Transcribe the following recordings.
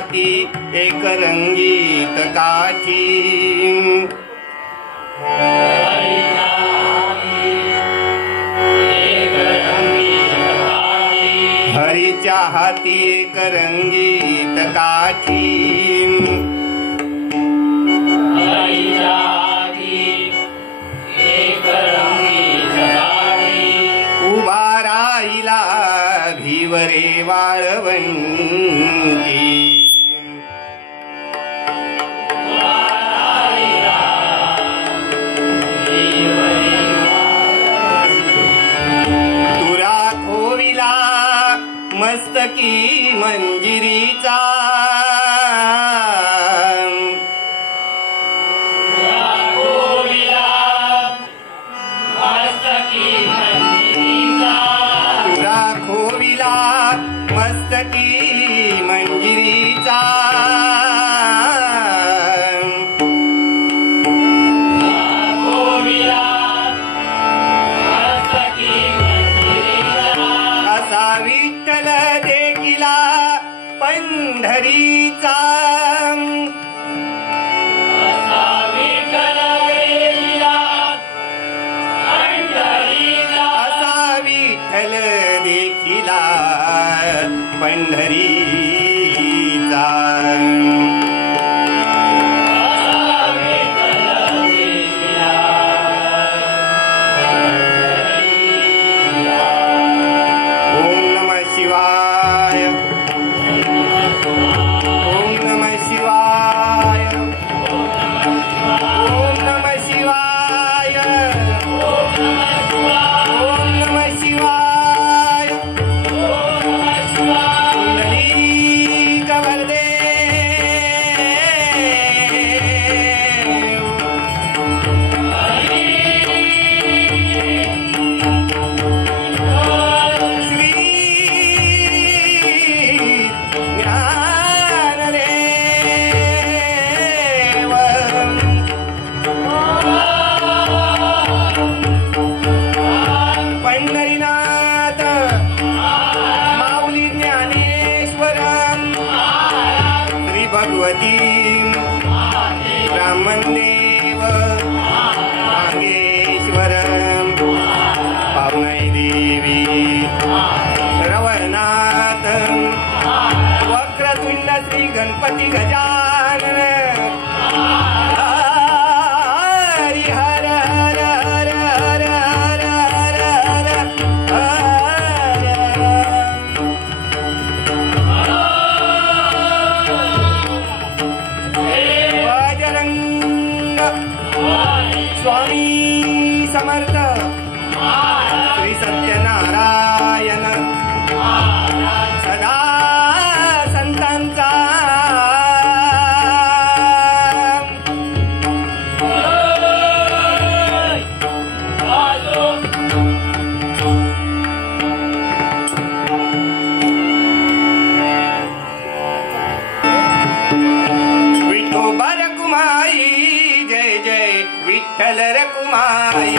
हाती एक रंगीत काठी, हरीच्या हाती एक रंगीत काठी, उभा राहिला भिवरे वाळवंटी, तुरा खोविला मस्तकी मंजिरीचा, तुरा खोविला मस्तकी मंजिरीचा, असा विठ्ठल देखिला पंढरीचा, असा विठ्ठल देखिला पंढरीचा, ओम नमः शिवाय, ओम नमः शिवाय, ओम नमः शिवाय, ओम नमः शिवाय, पुंडलीक वरदे, श्री ज्ञानदेव, पंढरीनाथ माऊली ज्ञानेश्वर, श्री भगवती ब्राह्मणदेव नागेश्वर, पावनाई देवी रवळनाथ, वक्रतुंड श्री गणपती गजानन, हरी हर हर हर हर हर हर बजरंग स्वामी समर्थ, श्री सत्यनारायण सदा संतांचा विठोबा रखुमाई, जय जय विठ्ठल रखुमाई,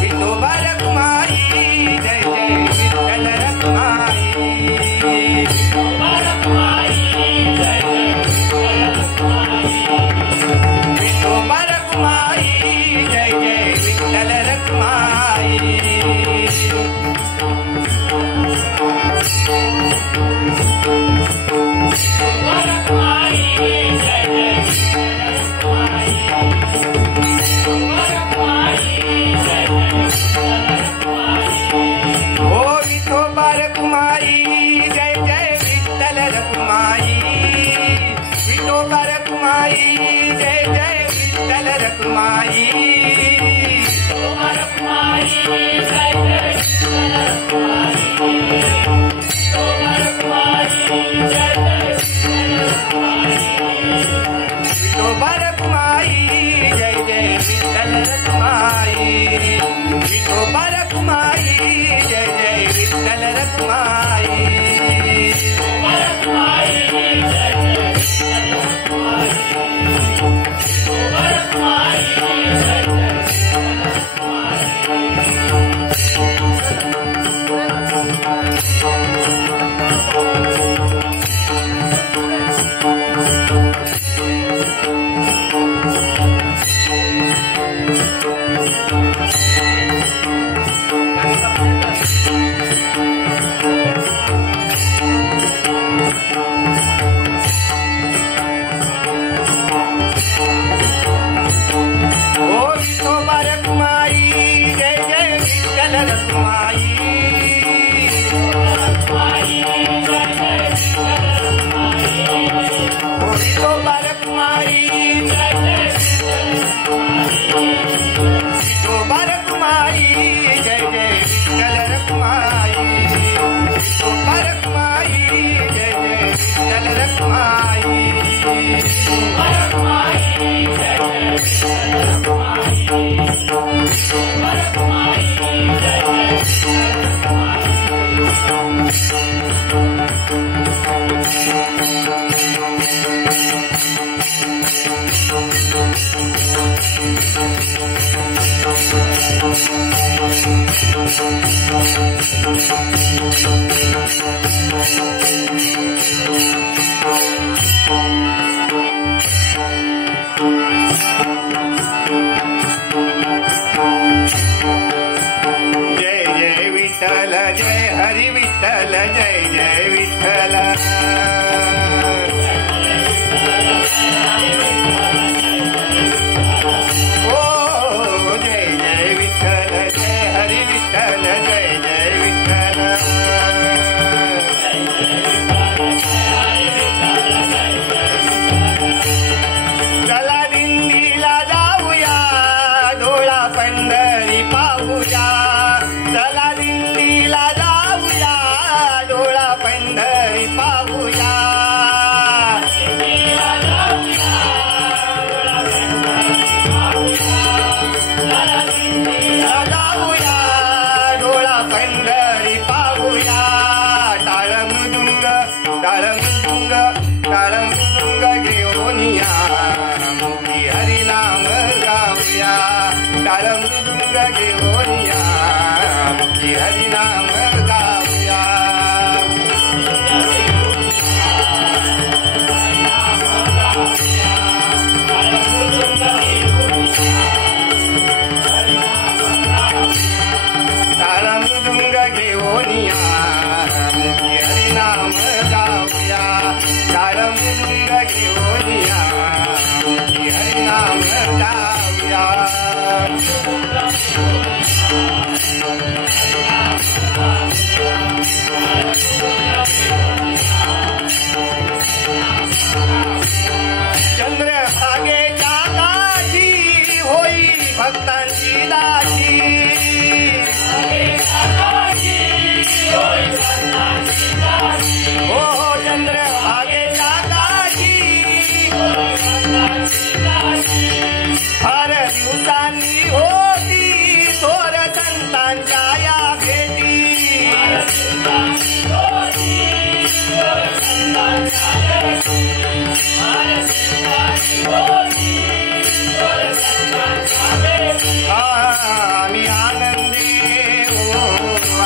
विठोबा रखुमाई, जय जय विठ्ठल रखुमाई, विठोबा रखुमाई, जय जय विठोबा रखुमाई, जय जय विठ्ठल रखुमाई, ओ विठोबा रखुमाई, जय जय विठ्ठल रखुमाई, विठोबा रखुमाई, जय जय विठ्ठल रखुमाई, विठोबा रखुमाई, जय जय विठ्ठल रखुमाई, विठोबा रखुमाई, जय जय विठ्ठल रखुमाई, विठोबा रखुमाई, जय जय विठ्ठल रखुमाई, विठोबा रखुमाई, जय जय विठ्ठल रखुमाई, विठोबा रखुमाई, जय जय विठ्ठल रखुमाई, विठोबा रखुमाई, जय जय विठ्ठल रखुमाई. विठोबा रखुमाई जय जय विठोबा रखुमाई जय जय विठ्ठल रखुमाई विठोबा रखुमाई जय जय विठ्ठल रखुमाई विठोबा रखुमाई जय जय विठ्ठल रखुमाई विठोबा रखुमाई जय जय जय जय विठ्ठल जय हरी विठ्ठल जय जय विठ्ठल ओ जय जय विठ्ठल जय हरी विठ्ठल जय जय विठ्ठल चला दिंडीला जाऊया डोळा पंढरी पाहूया चला दिंडीला जाऊया डोळा पंढरी पाहूया जाऊया डोळा पंढरी पाहूया टाळ मृदुंग घेऊन या मुखी हरिनाम गाऊया टाळ मृदुंग घेऊन या मुखी हरिनाम गाऊया टाळ मृदुंग घेऊन या मुखी हरिनाम गाऊया टाळ मृदुंग घेऊन या मुखी हरिनाम गाऊया चंद्रभागेच्या काठी होई भक्तांची दाशी हो चंद्रभागेच्या काठी फार दिवसांनी होती थोर संतांच्या या भेटी आम्ही आनंदी हो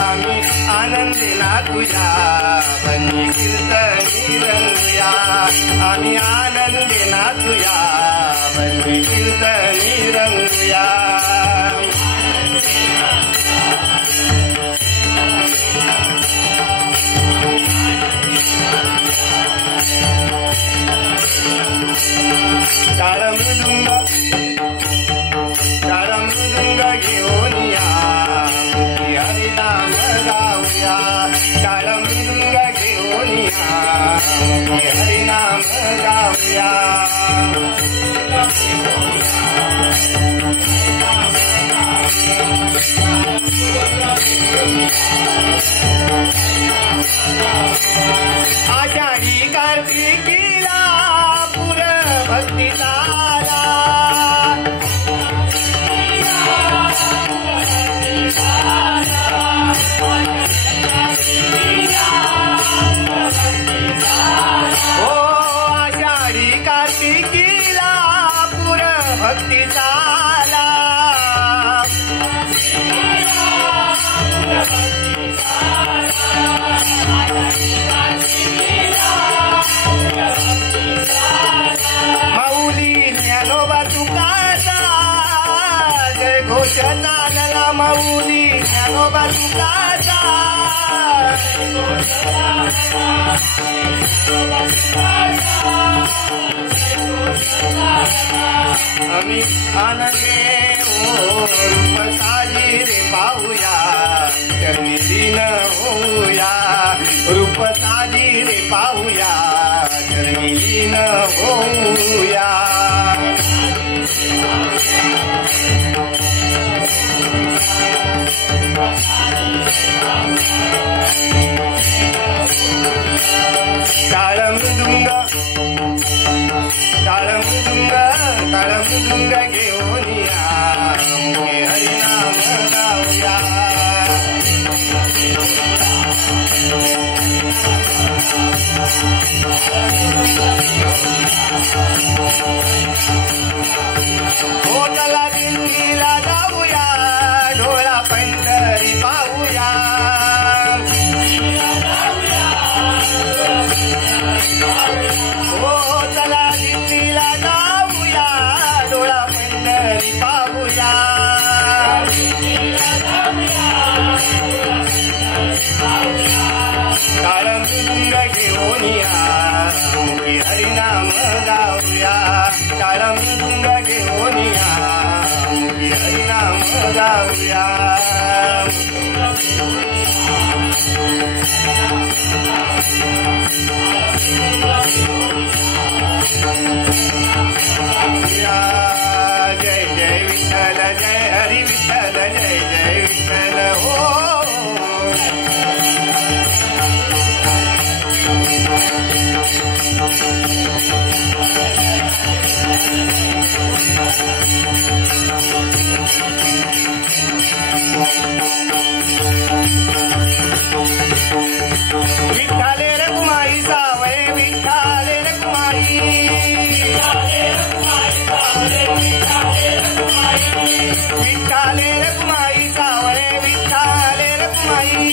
आम्ही आनंदी नाचूया बंदी कीर्तनी रंगूया आम्ही आनंदी नाचूया बंदी कीर्तनी रंगूया टाळ मृदुंग घेऊन या मुखी हरिनाम गाऊया टाळ मृदुंग घेऊन या मुखी हरिनाम गाऊया आषाढी कार्तिकीला पुर भक्ती तारा हो आषाढी कार्तिकीला पुर भक्ती तारा माऊली ज्ञानोबा तुकाचा जय घोष चालला माऊली ज्ञानोबा तुकाचा आम्ही आनंदे रूप साजिरे पाहूया चरणी दीन होऊया रूप साजिरे पाहूया चरणी दीन होऊया ताळमृदुंग ताळमृदुंग ताळमृदुंग घेऊन या हरिनाम गाऊया चला दिल्लीला जाऊया डोळा पंढरी पाहूया चला दिल्लीला जाऊया डोळा पंढरी पाहूया ताळमृदुंग घेऊन या हरिनाम गाऊया ताळमृदुंग घेऊन या हरिनाम गाऊया जय जय विठ्ठल जय हरी विठ्ठल जय जय विठ्ठल हो विठ्ठले रखुमाई सावळे विठ्ठले रखुमाई विठ्ठले रखुमाई सावळे विठ्ठले रखुमाई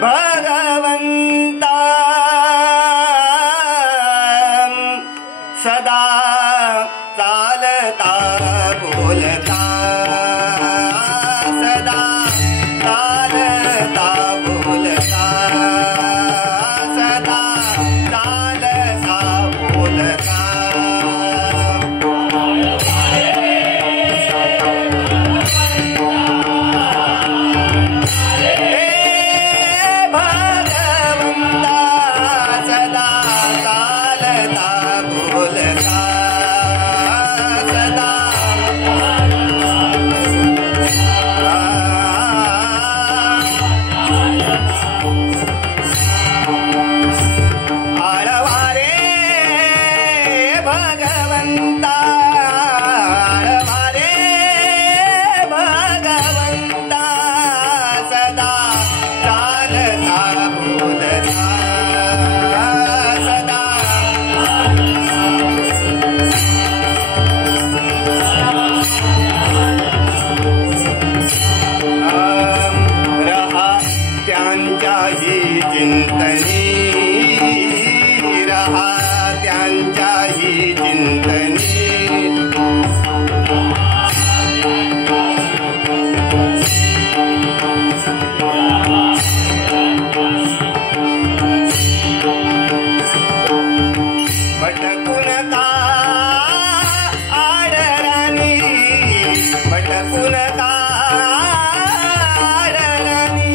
भगवंता सदा चालता बोलता सदा चालता बोलता सदा चालता बोलता चिंतनी रहा त्यांच्याही चिंतनी भटकून का आडराणी भटकून का आडराणी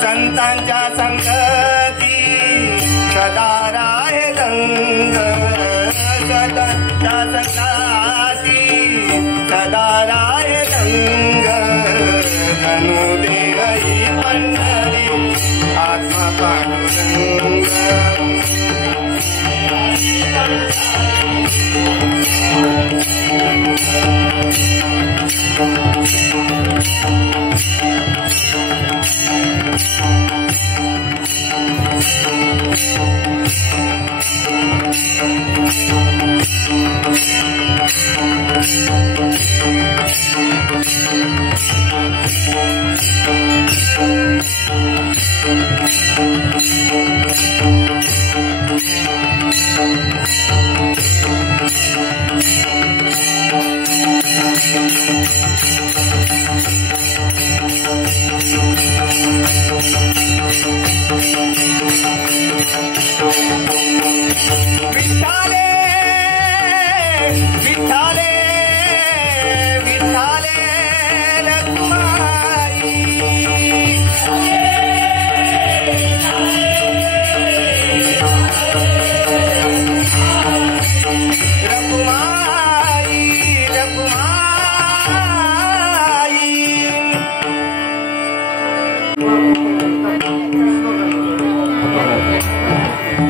संतांच्या संगती सदा राहे दंग, संतांच्या संगती सदा राहे दंग, जणू देही पंढरी आत्मा पांडुरंग.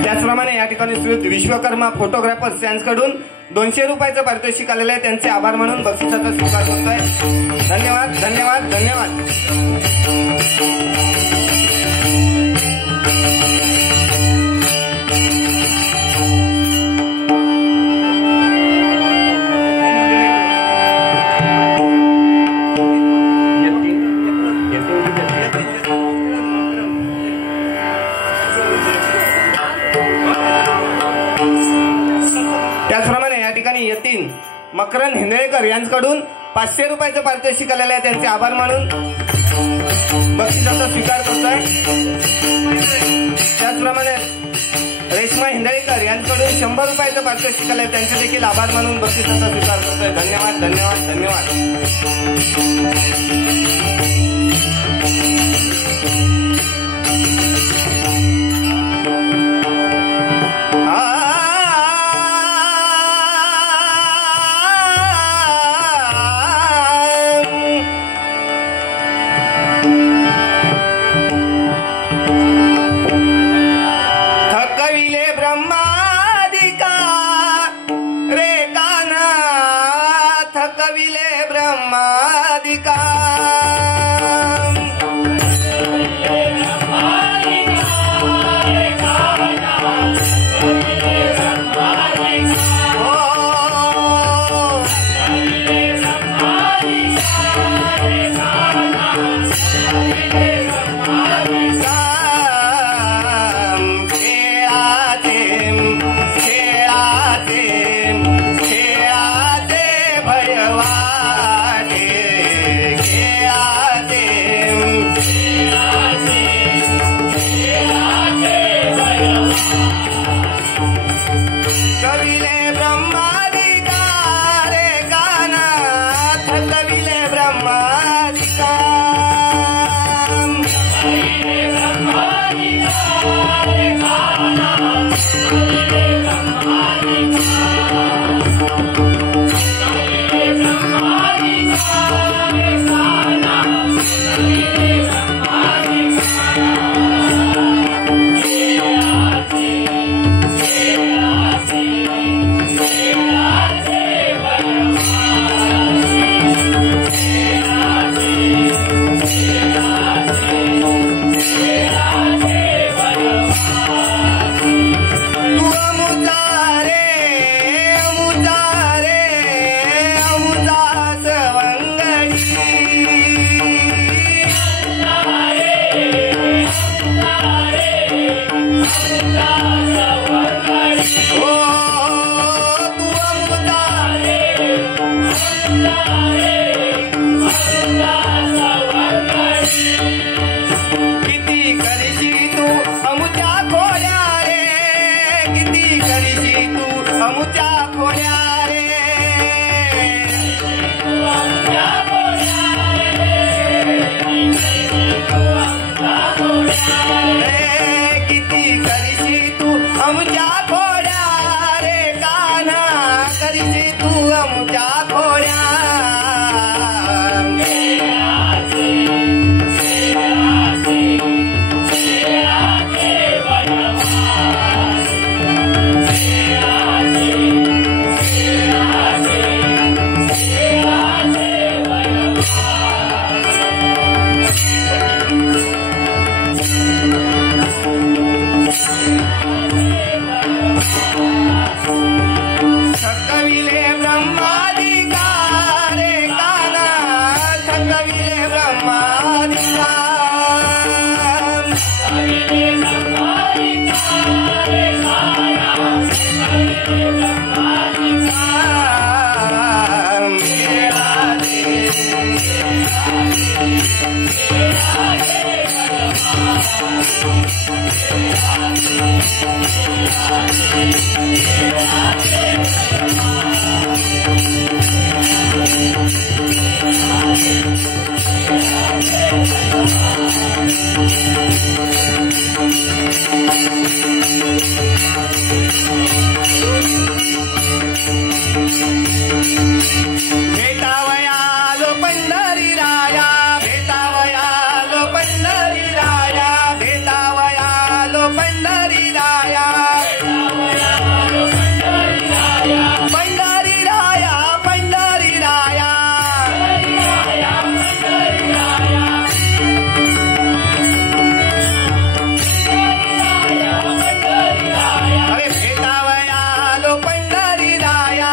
त्याचप्रमाणे या ठिकाणी विश्वकर्मा फोटोग्राफर्स यांच्याकडून 200 रुपयाचं पारितोषिक आलेलं आहे. त्यांचे आभार मानून बक्षिसाचा स्वीकार करतोय. धन्यवाद धन्यवाद धन्यवाद. त्याचप्रमाणे या ठिकाणी यतीन मकरंद हिंदळेकर यांच्याकडून 500 रुपयाचं पारितोषिक आलेलं आहे. त्यांचे आभार मानून बक्षिसाचा स्वीकार करतोय. त्याचप्रमाणे रेश्मा हिंदळेकर यांच्याकडून 100 रुपयाचं पारितोषिक आलंय. त्यांचे देखील आभार मानून बक्षिसाचा स्वीकार करतोय. धन्यवाद धन्यवाद धन्यवाद. रे किती करीशी तू आमच्या खोड्या रे कान्हा करीशी तू आमच्या खोड्या थकविले ब्रह्मादिकार रे कान्हा थकविले ब्रह्मादिकार भेटावयालो पंढरी राया भेटावयालो पंढरी राया भेटावयालो पंढरी राया पंढरी राया पंढरी राया अरे भेटावयालो पंढरी राया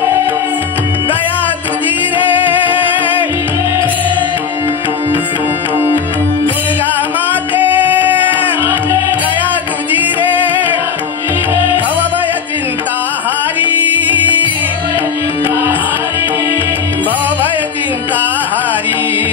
दया तुझी रे दुर्गा माते दया तुझी रे भवभय चिंता हारी भवभय चिंता हारी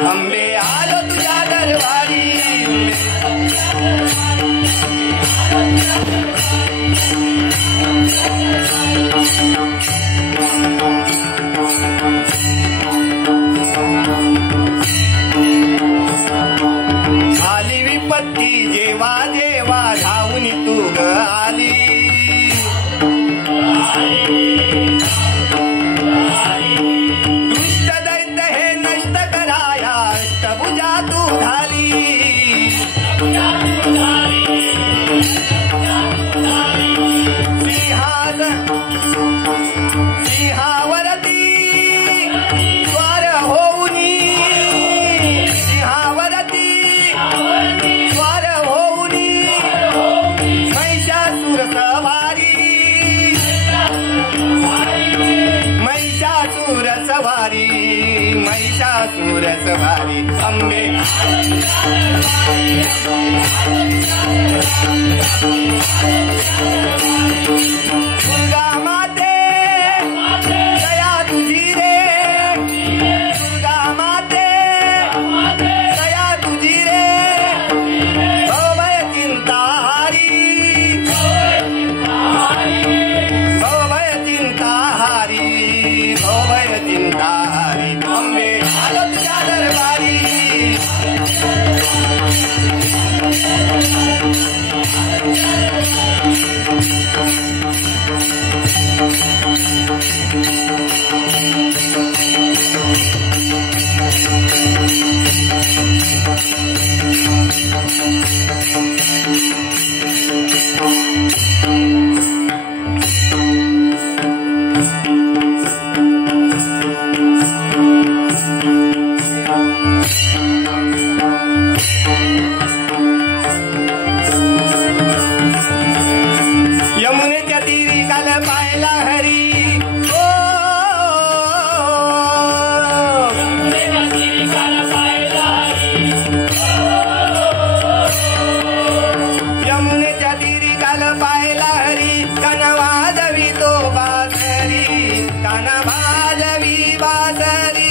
अंबे आलो तुझ्या दरबारी आली विपत्ती जेव्हा जेव्हा धावून तू ग आली सिंहावरती स्वार होऊनी सिंहावरती स्वार होऊनी महिषासुर सवारी महिषासुर सवारी महिषासुर सवारी अंबे दुर्गा माते दया तुझी रे दुर्गा माते दया तुझी रे भवभय चिंता हारी भवभय चिंता हारी भवभय चिंता हारी अंबे आलो तुझ्या दरबारी यमुनेच्या तीरी काल पाहिला हरी ओ यमुनेच्या तीरी काल पाहिला हरी काना वाजवी तो बासरी काना वाजवी बासरी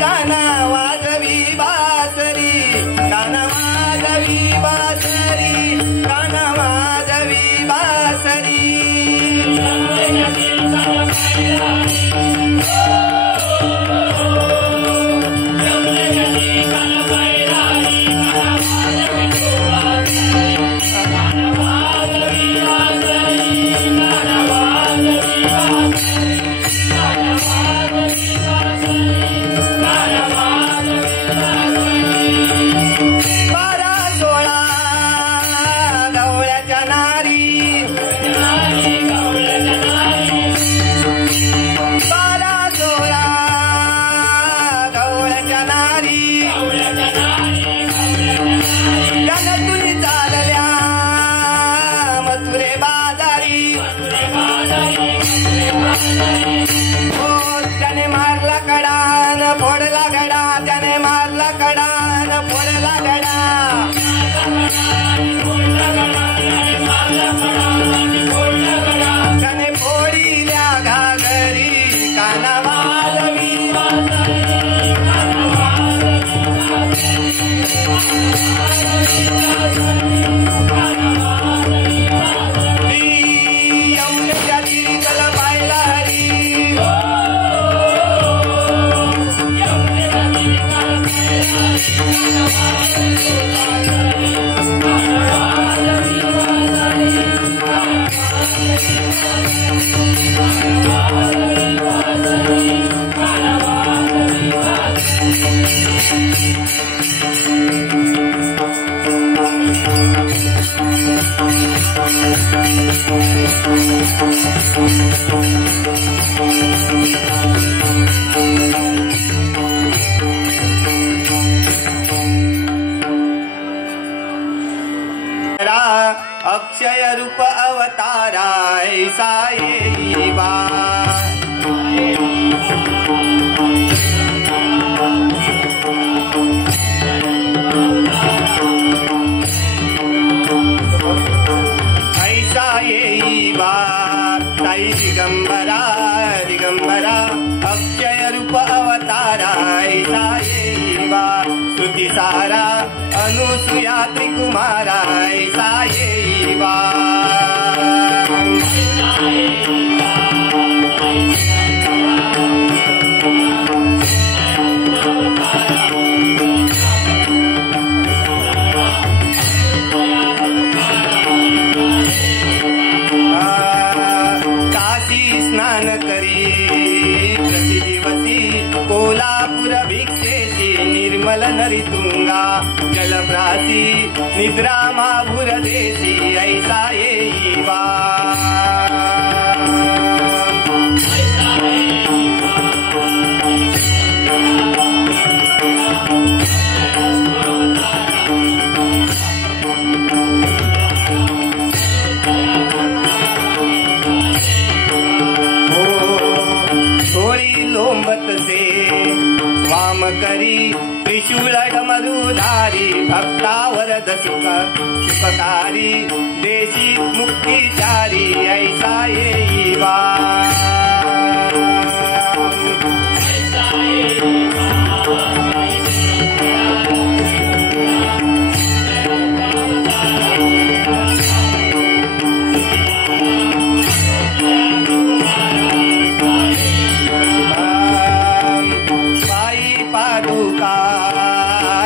काना वाजवी बासरी काना वाजवी बासरी काना वाजवी बासरी बारा सोळा गवळ्याच्या नारी बारा सोळा गवळ्याच्या नारी त्यानं तुझी चालल्या मथुरे बाजारी हो त्याने मारला कडा न फोडला गडा त्याने मारला कडा न फोडला गडा त्याने फोडील्या घागरी काना वाजवी यमुनेच्या तीरी कल पाहिला हरी अक्षय रूप अवताराय साये बा साई दिगंबरा दिगंबरा अक्षय रूप अवताराय साये बा श्रुती सारा अनुसुया त्रिकुमाराय साये बा स्नान करी प्रतिदिवसी कोल्हापूर भिक्षेची निर्मल नरितुंगा जलप्रासी निद्रा माभुर देशी ऐसा येई बा लोंबत से वाम करी त्रिशूळ डमरुधारी भक्तावरद सुखकारी देशी मुक्तिचारी ऐसा येई बा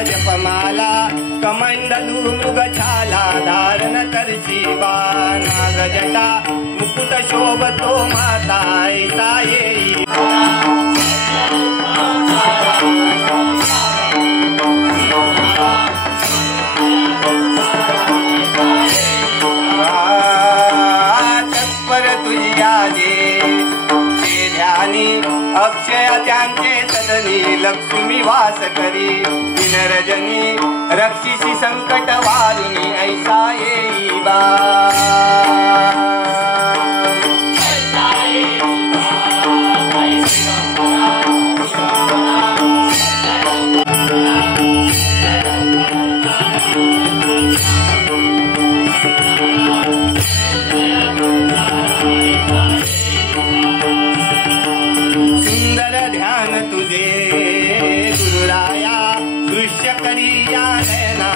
जपमाला कमंडलू मृगछाला धारण करशी बा नागजटा मुकुट शोभतो माता ऐसा येई तत्पर तुझ्या जे ध्यानी अक्षय त्यांचे सदनी लक्ष्मी वास करी दिनरजनी रक्षिसी संकट वारुनी ऐसा येई बा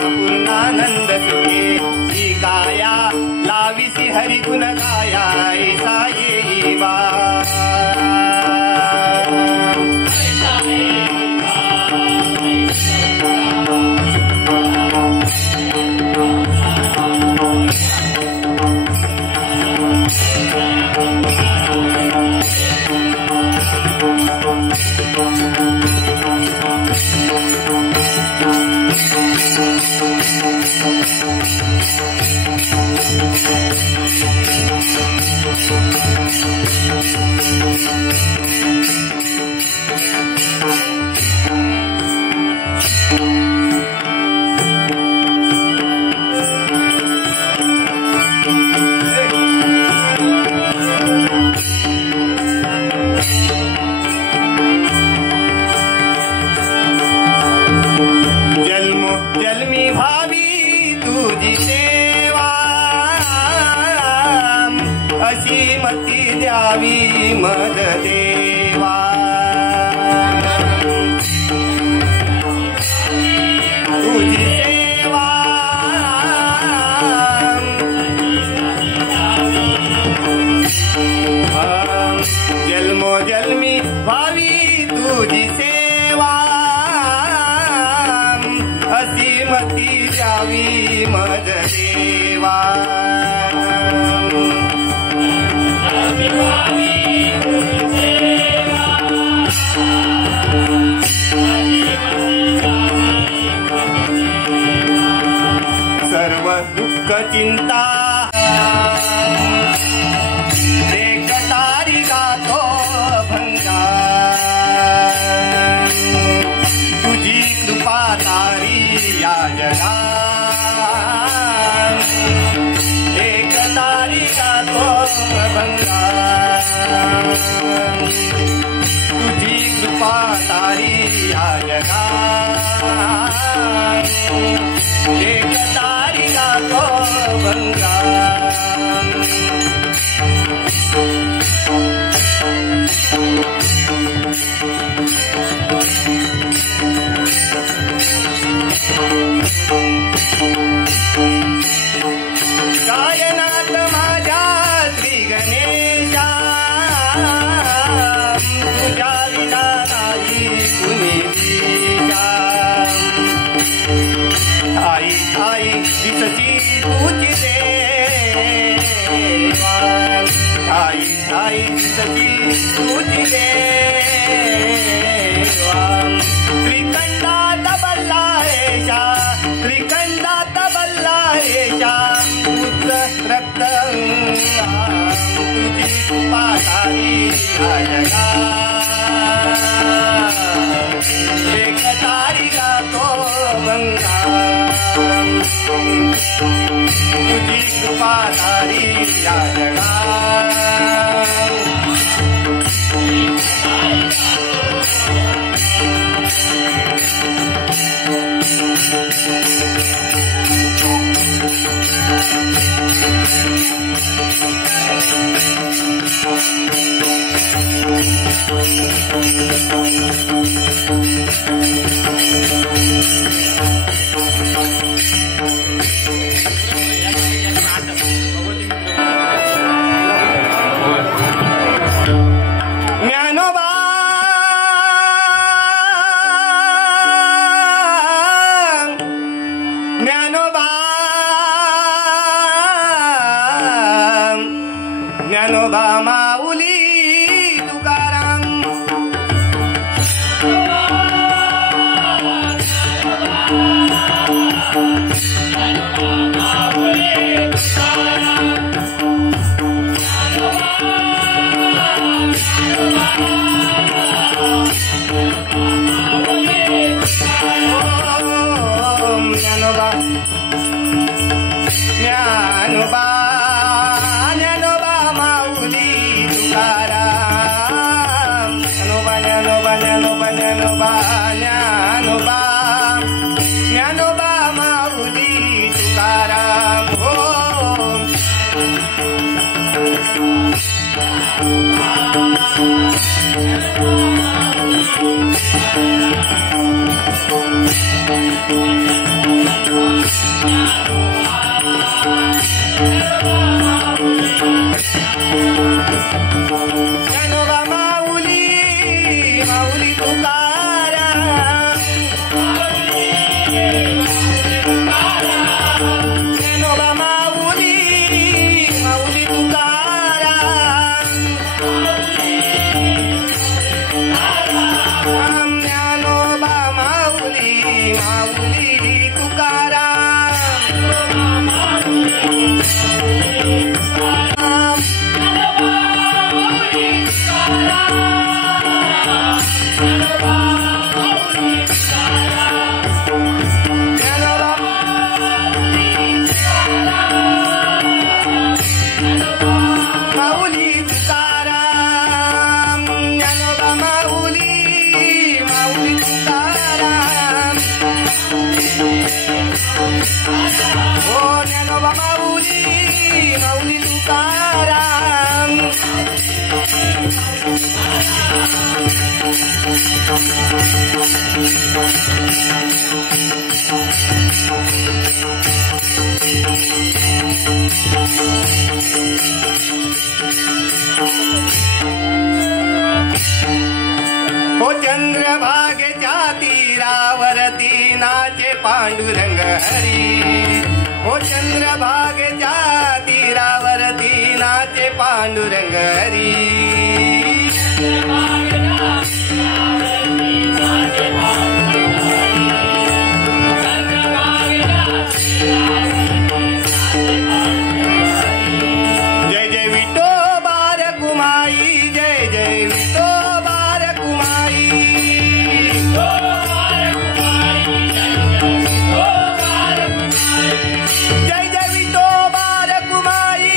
पूर्णानंद सुखे ही गाया लाविसी हरि गुण गाया ऐसा येई बा जन्मी भावी तुझी सेवा अशी मती द्यावी मद देवा तुझी सेवा जन्मोजन्मी भावी तुझी सेवा असी मती द्यावी मद देवा सर्व दुःख चिंता एकतारी गातो भंगा तुझी कृपा तारी या जगा एक एक तारी गातो भंगा गायनात माझ्या श्री गणेशा तुझ्या विना नाही कुणी दिशा आई आई दिसती तुझी देवा आई आई दिसती तुझी देवा श्रीखंडात बल्लाळेशा श्रीखंडात बल्लाळेशा तुझ रक्त तुझी कृपा सारी जगा एक तारी गातो गंगा तुझी कृपा सारी जगा ज्ञानोबा ज्ञानोबा ज्ञानोबा माऊली तुकाराम ज्ञानोबा ज्ञानोबा ज्ञानोबा माऊली तुकाराम ज्ञानोबा ज्ञानोबा ज्ञानोबा ज्ञानोबा ज्ञानोबा ज्ञानोबा माऊली तुकाराम हो ज्ञानोबा माऊली माऊली तुकाराम ज्ञानोबा माऊली माऊली तुकाराम ज्ञानोबा माऊली माऊली हो चंद्रभागेच्या तीरावरती नाचे पांडुरंग हरी हो चंद्रभागेच्या तीरावरती नाचे पांडुरंग हरी जय जय विठोबा रखुमाई जय जय विठोबा रखुमाई जय जय विठोबा रखुमाई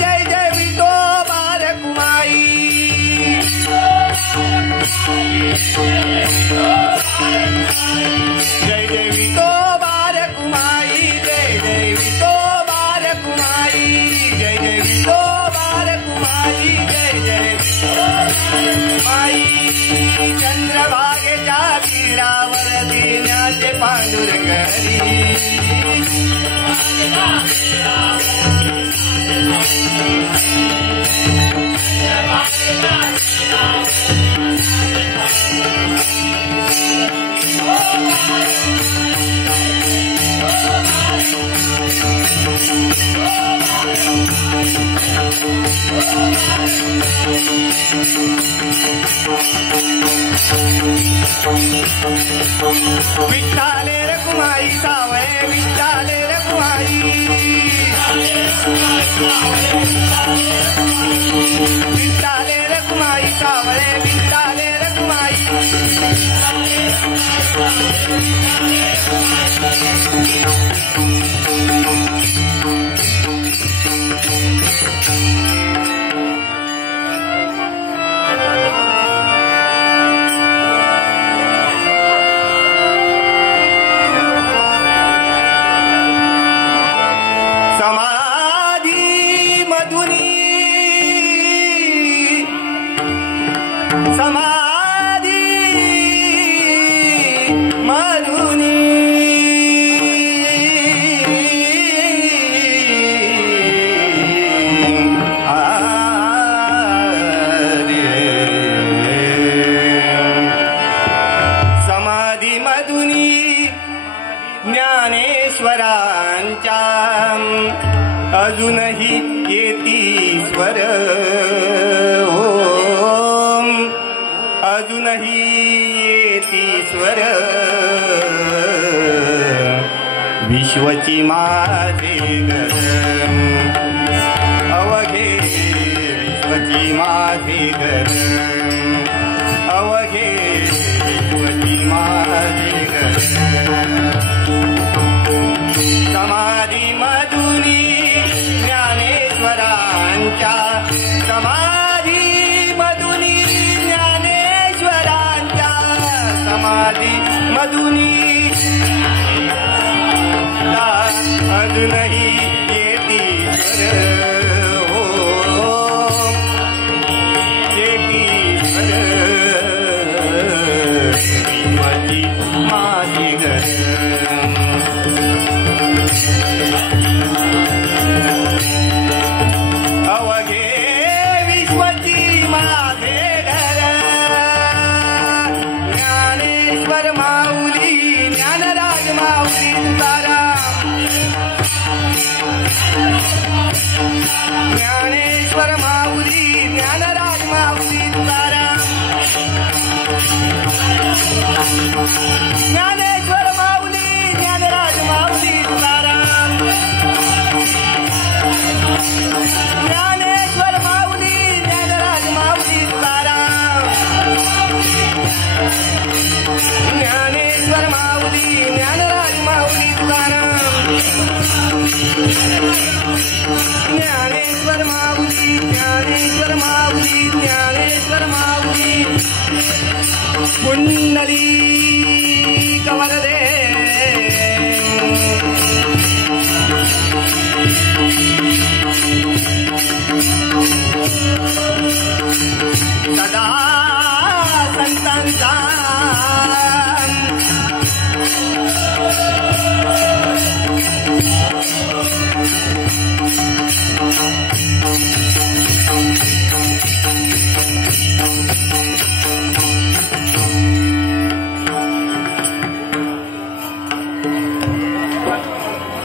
जय जय विठोबा रखुमाई माझे पांडुरंग हरी विठ्ठले रखुमाई सावळे विठ्ठले रखुमाई विठ्ठले रखुमाई सावळे विठ्ठले रखुमाई ज्ञानेश्वरांच्या अजूनही येती स्वर ओम अजूनही येती स्वर विश्वची माझे घर अवघे विश्वची माझे घर अवघे विश्वची माझे घर समाधी मधुनी ज्ञानेश्वरांच्या समाधी मधुनी ज्ञानेश्वरांच्या समाधी मधुनी अजूनही येती स्वर ओम येती स्वर विश्वची माझे घर ज्ञानेश्वर माऊली ज्ञानराज माऊली तुकाराम ज्ञानेश्वर माऊली ज्ञानराज माऊली तुकाराम ज्ञानेश्वर माऊली ज्ञानराज माऊली तुकाराम ज्ञानेश्वर माऊली ज्ञानराज माऊली तुकाराम ज्ञानेश्वर माऊली ज्ञानेश्वर माऊली ज्ञानेश्वर माऊली कुंडली